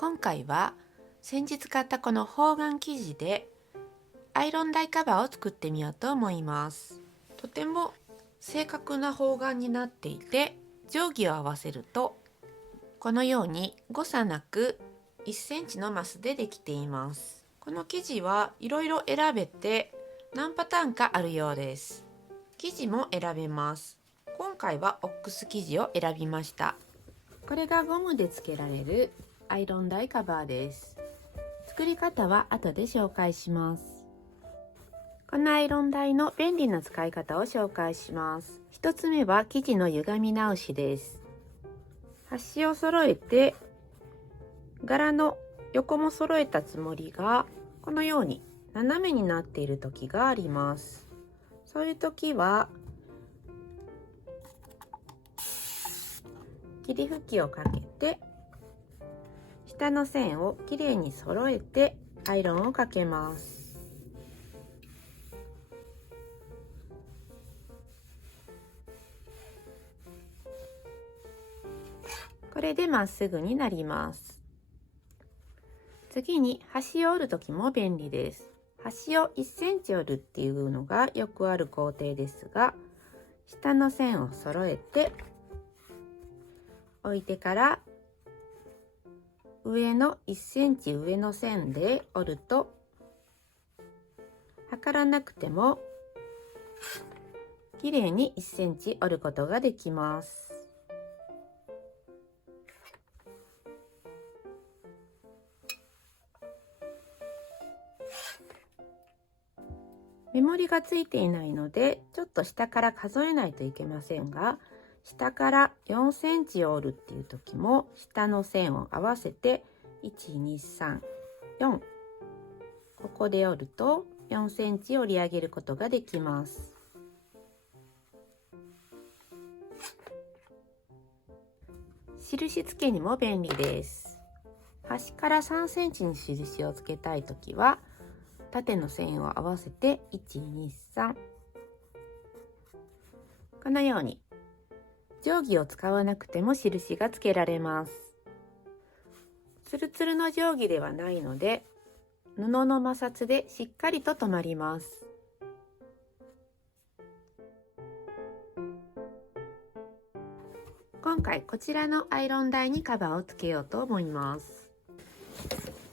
今回は先日買ったこの方眼生地でアイロン台カバーを作ってみようと思います。とても正確な方眼になっていて、定規を合わせるとこのように誤差なく1センチのマスでできています。この生地はいろいろ選べて何パターンかあるようです。生地も選べます。今回はオックス生地を選びました。これがゴムでつけられるアイロン台カバーです。作り方は後で紹介します。このアイロン台の便利な使い方を紹介します。一つ目は生地の歪み直しです。端を揃えて柄の横も揃えたつもりがこのように斜めになっている時があります。そういう時は霧吹きをかけて下の線をきれいに揃えてアイロンをかけます。これでまっすぐになります。次に端を折る時も便利です。端を1センチ折るっていうのがよくある工程ですが、下の線を揃えて置いてから上の1センチ上の線で折ると測らなくてもきれいに1センチ折ることができます。目盛りがついていないのでちょっと下から数えないといけませんが、下から4センチを折るっていう時も下の線を合わせて123 4、ここで折ると4センチ折り上げることができます。印付けにも便利です。端から3センチに印をつけたいときは縦の線を合わせて123、このように定規を使わなくても印がつけられます。ツルツルの定規ではないので布の摩擦でしっかりと留まります。今回こちらのアイロン台にカバーをつけようと思います。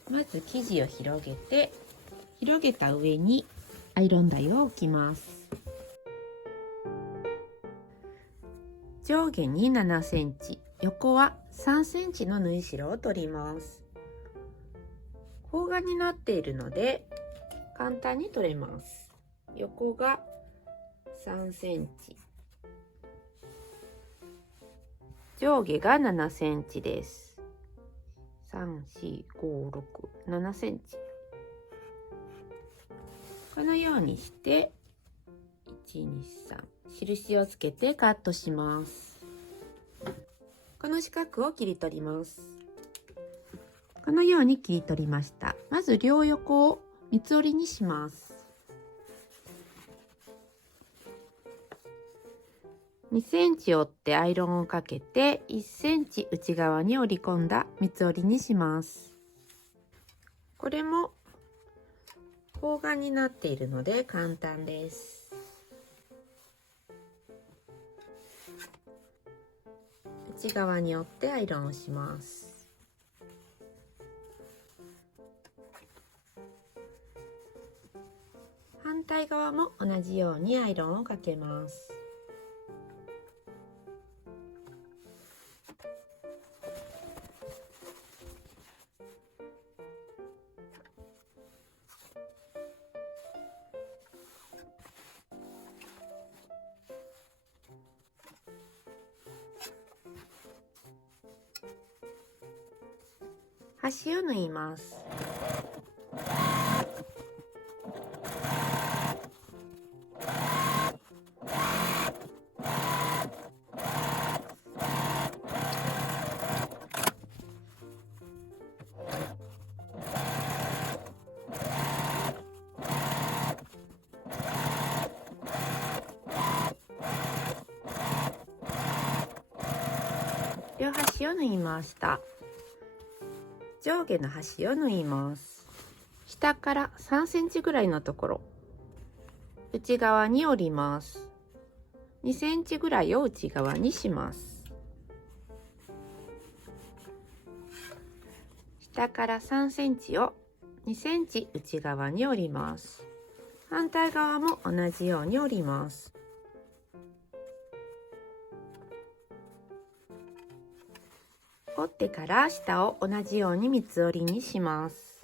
まず生地を広げた上にアイロン台を置きます。上下に7センチ、横は3センチの縫い代を取ります。方眼になっているので簡単に取れます。横が3センチ、上下が7センチです。3、4、5、6、7センチ。このようにして1、2、3、印をつけてカットします。この四角を切り取ります。このように切り取りました。まず両横を三つ折りにします。2センチ折ってアイロンをかけて1センチ内側に折り込んだ三つ折りにします。これも方眼になっているので簡単です。内側に折ってアイロンをします。反対側も同じようにアイロンをかけます。端を縫います。両端を縫いました。上下の端を縫います。下から3センチぐらいのところ、内側に折ります。2センチぐらいを内側にします。下から3センチを2センチ内側に折ります。反対側も同じように折ります。折ってから下を同じように三つ折りにします。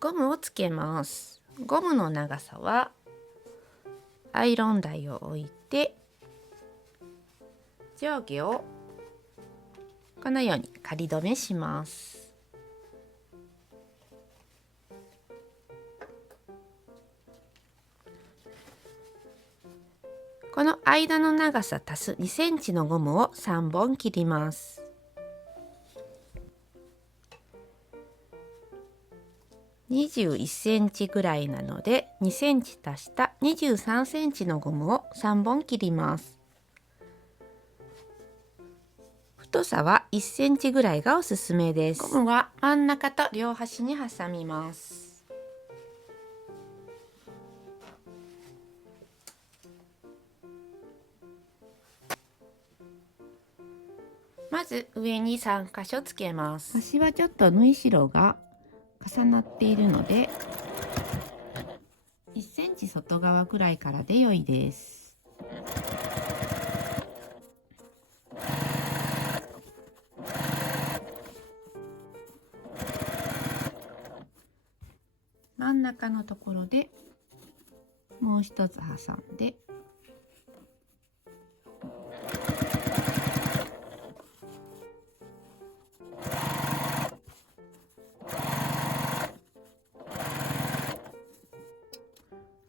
ゴムをつけます。ゴムの長さはアイロン台を置いて上下をこのように仮止めします。この間の長さ足す2センチのゴムを3本切ります。21センチぐらいなので2センチ足した23センチのゴムを3本切ります。太さは1センチぐらいがおすすめです。ゴムは真ん中と両端に挟みます。まず上に3箇所つけます。端はちょっと縫い代が重なっているので1センチ外側くらいからで良いです。真ん中のところでもう一つ挟んで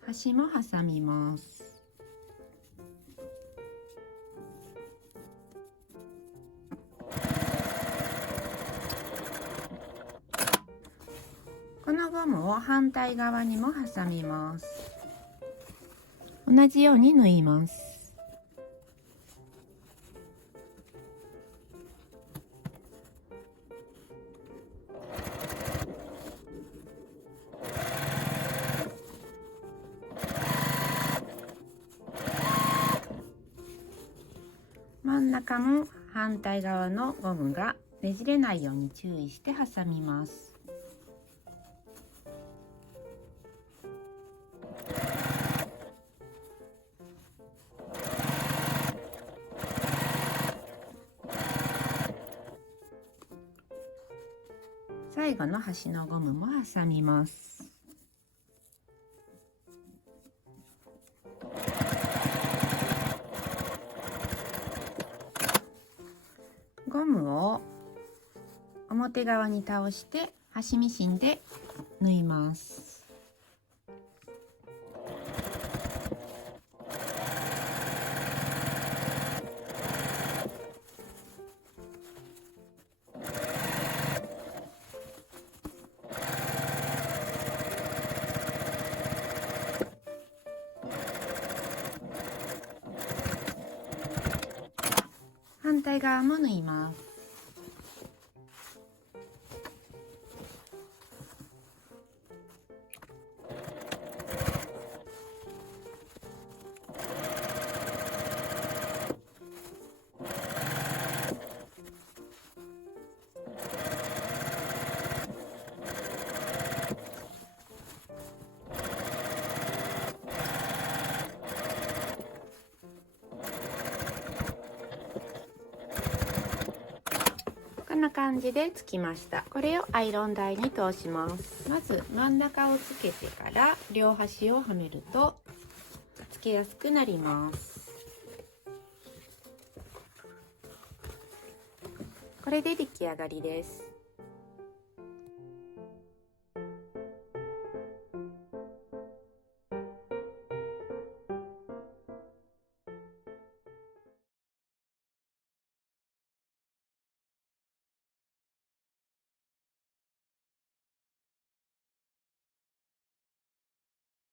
端も挟みます。このゴムを反対側にも挟みます。同じように縫います。真ん中も反対側のゴムがねじれないように注意して挟みます。最後の端のゴムも挟みます。ゴムを表側に倒して端ミシンで縫います。反対側も縫います。こんな感じでつきました。これをアイロン台に通します。まず真ん中をつけてから両端をはめるとつけやすくなります。これで出来上がりです。